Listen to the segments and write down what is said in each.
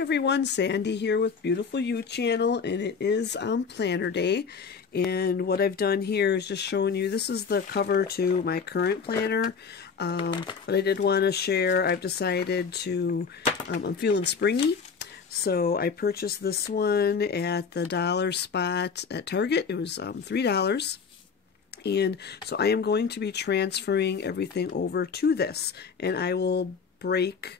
everyone, Sandy here with Beautiful You channel, and it is planner day. And what I've done here is just showing you, this is the cover to my current planner, but I did want to share, I've decided to, I'm feeling springy, so I purchased this one at the dollar spot at Target. It was $3. And so I am going to be transferring everything over to this, and I will break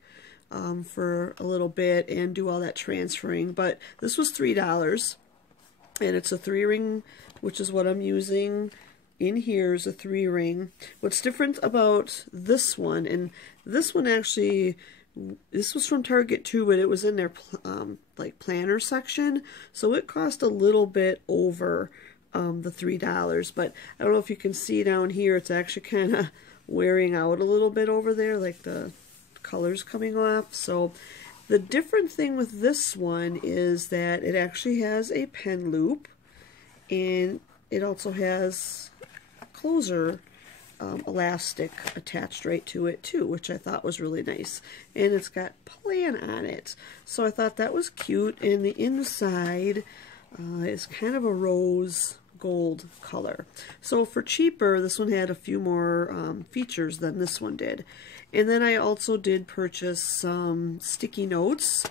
for a little bit and do all that transferring. But this was $3, and it's a 3-ring, which is what I'm using. In here is a 3-ring. What's different about this one, and this one actually, this was from Target too, but it was in their like planner section, so it cost a little bit over the $3. But I don't know if you can see down here, it's actually kind of wearing out a little bit over there, like the colors coming off. So the different thing with this one is that it actually has a pen loop, and it also has a closer elastic attached right to it too, which I thought was really nice. And it's got plan on it, so I thought that was cute. And the inside is kind of a rose gold color. So for cheaper, this one had a few more features than this one did. And then I also did purchase some sticky notes,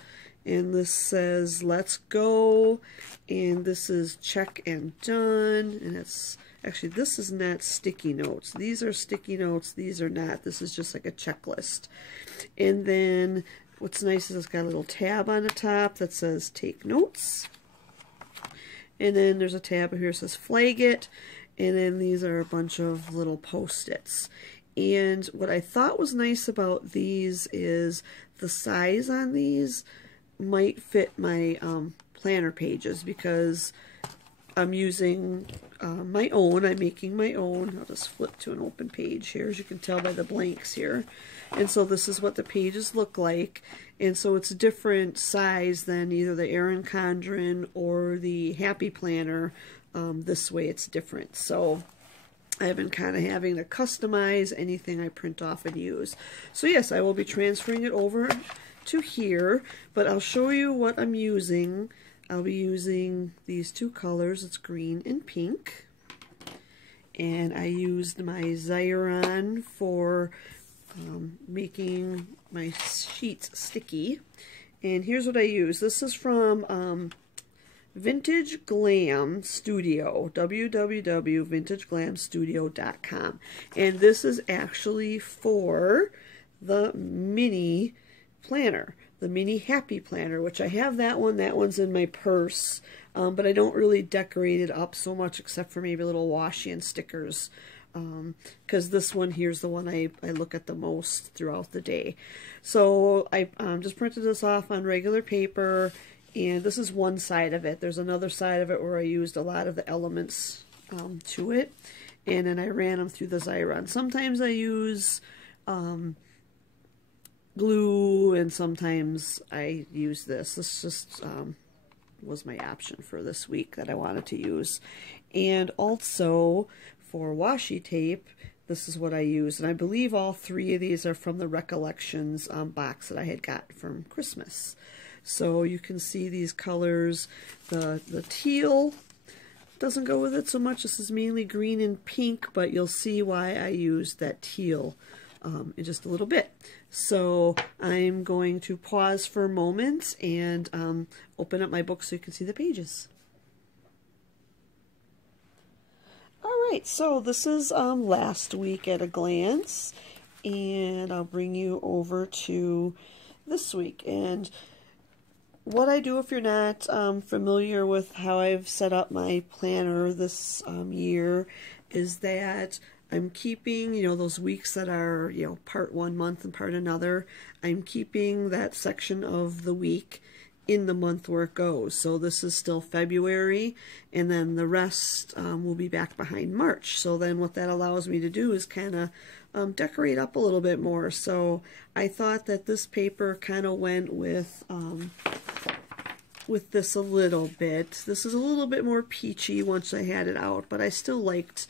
and this says let's go, and this is check and done. And it's actually, this is not sticky notes, these are sticky notes, these are not, this is just like a checklist. And then what's nice is it's got a little tab on the top that says take notes. And then there's a tab here that says flag it. And then these are a bunch of little post-its. And what I thought was nice about these is the size on these might fit my planner pages, because I'm using my own. I'm making my own. I'll just flip to an open page here, as you can tell by the blanks here. And so this is what the pages look like. And so it's a different size than either the Erin Condren or the Happy Planner. This way it's different. So I've been kind of having to customize anything I print off and use. So yes, I will be transferring it over to here, but I'll show you what I'm using. I'll be using these two colors. It's green and pink. And I used my Xyron for making my sheets sticky. And here's what I use. This is from Vintage Glam Studio, www.vintageglamstudio.com. And this is actually for the mini planner, the mini Happy Planner, which I have that one. That one's in my purse, but I don't really decorate it up so much except for maybe little washi and stickers, because this one here's the one I look at the most throughout the day. So I just printed this off on regular paper, and this is one side of it. There's another side of it where I used a lot of the elements to it, and then I ran them through the Xyron. Sometimes I use glue, and sometimes I use this. This just was my option for this week that I wanted to use. And also for washi tape, this is what I use. And I believe all three of these are from the Recollections box that I had got from Christmas. So you can see these colors. The teal doesn't go with it so much. This is mainly green and pink, but you'll see why I used that teal in just a little bit. So I'm going to pause for a moment and open up my book so you can see the pages. Alright, so this is last week at a glance, and I'll bring you over to this week. And what I do, if you're not familiar with how I've set up my planner this year, is that I'm keeping, you know, those weeks that are, you know, part one month and part another, I'm keeping that section of the week in the month where it goes. So this is still February, and then the rest will be back behind March. So then what that allows me to do is kind of decorate up a little bit more. So I thought that this paper kind of went with this a little bit. This is a little bit more peachy once I had it out, but I still liked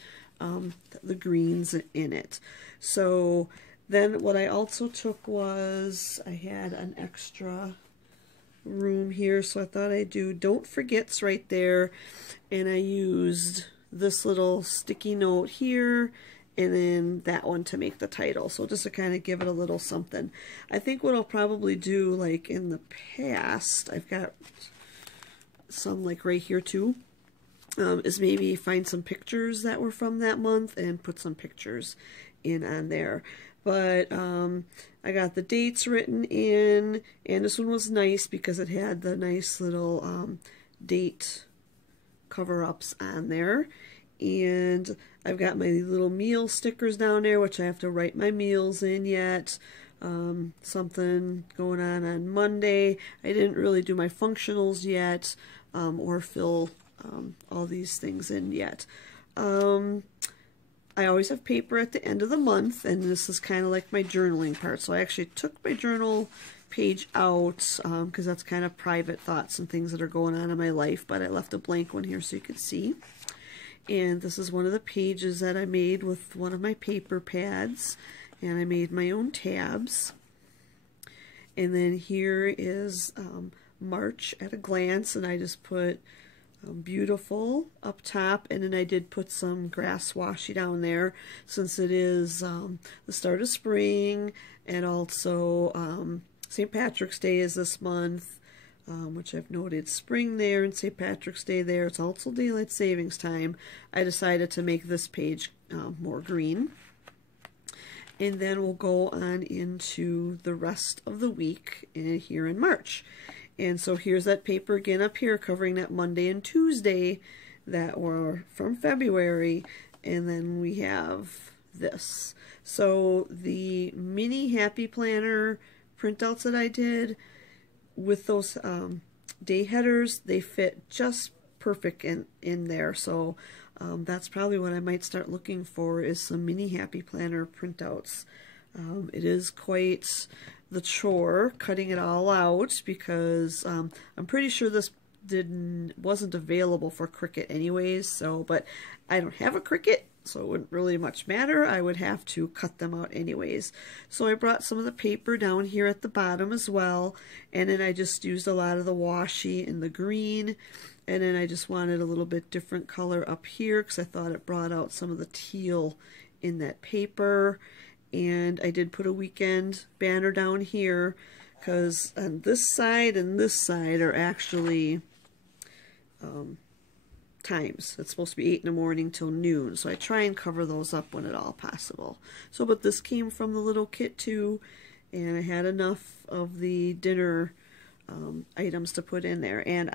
the greens in it. So then what I also took was, I had an extra room here, so I thought I'd do Don't Forget's right there, and I used this little sticky note here and then that one to make the title, so just to kind of give it a little something. I think what I'll probably do, like in the past, I've got some like right here too, is maybe find some pictures that were from that month and put some pictures in on there. But I got the dates written in, and this one was nice because it had the nice little date cover-ups on there. And I've got my little meal stickers down there, which I have to write my meals in yet. Something going on Monday. I didn't really do my functionals yet, or fill all these things in yet. I always have paper at the end of the month, and this is kind of like my journaling part. So I actually took my journal page out because that's kind of private thoughts and things that are going on in my life, but I left a blank one here so you could see. And this is one of the pages that I made with one of my paper pads, and I made my own tabs. And then here is March at a glance, and I just put beautiful up top, and then I did put some grass washi down there since it is the start of spring, and also St. Patrick's Day is this month, which I've noted spring there and St. Patrick's Day there. It's also daylight savings time. I decided to make this page more green. And then we'll go on into the rest of the week here in March. And so here's that paper again up here covering that Monday and Tuesday that were from February. And then we have this. So the mini Happy Planner printouts that I did with those day headers, they fit just perfect in there. So that's probably what I might start looking for, is some mini Happy Planner printouts. It is quite the chore cutting it all out because I'm pretty sure this wasn't available for Cricut anyways, so, but I don't have a Cricut, so it wouldn't really much matter. I would have to cut them out anyways. So I brought some of the paper down here at the bottom as well, and then I just used a lot of the washi and the green, and then I just wanted a little bit different color up here because I thought it brought out some of the teal in that paper. And I did put a weekend banner down here because on this side and this side are actually times. It's supposed to be 8 in the morning till noon, so I try and cover those up when at all possible. So, but this came from the little kit too, and I had enough of the dinner items to put in there. And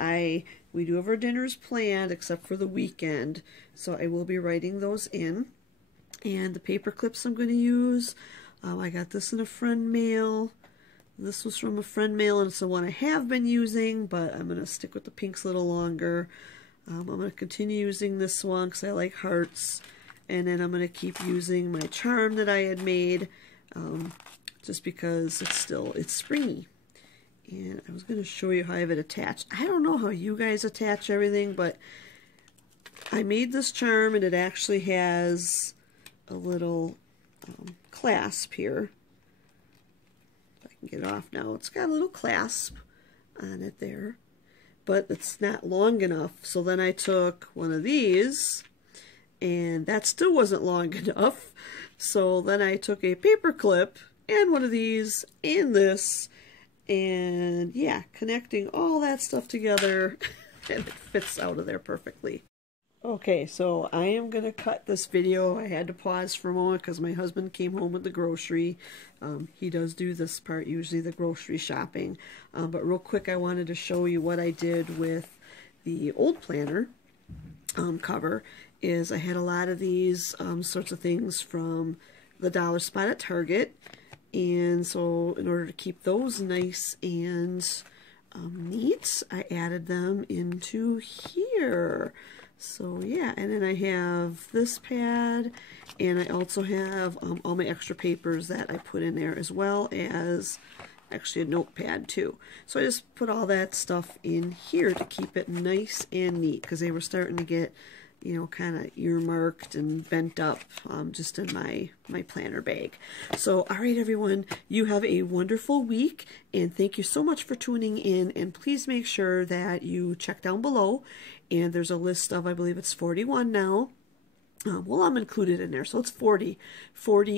we do have our dinners planned except for the weekend, so I will be writing those in. And the paper clips I'm going to use, I got this in a friend mail. This was from a friend mail, and it's the one I have been using, but I'm going to stick with the pinks a little longer. I'm going to continue using this one because I like hearts. And then I'm going to keep using my charm that I had made, just because it's springy. And I was going to show you how I have it attached. I don't know how you guys attach everything, but I made this charm, and it actually has a little clasp here. If I can get it off now. It's got a little clasp on it there, but it's not long enough. So then I took one of these, and that still wasn't long enough. So then I took a paper clip and one of these and this, and yeah, connecting all that stuff together, and it fits out of there perfectly. Okay, so I am going to cut this video. I had to pause for a moment because my husband came home with the grocery. He does do this part, usually the grocery shopping. But real quick, I wanted to show you what I did with the old planner cover. Is I had a lot of these sorts of things from the dollar spot at Target. And so in order to keep those nice and neat, I added them into here. So yeah, and then I have this pad, and I also have all my extra papers that I put in there, as well as actually a notepad too. So I just put all that stuff in here to keep it nice and neat, because they were starting to get, you know, kind of earmarked and bent up just in my planner bag. So, all right, everyone, you have a wonderful week, and thank you so much for tuning in, and please make sure that you check down below, and there's a list of, I believe it's 41 now. Well, I'm included in there, so it's 40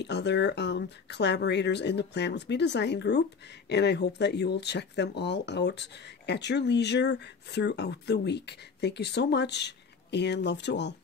other collaborators in the Plan With Me design group, and I hope that you will check them all out at your leisure throughout the week. Thank you so much, and love to all.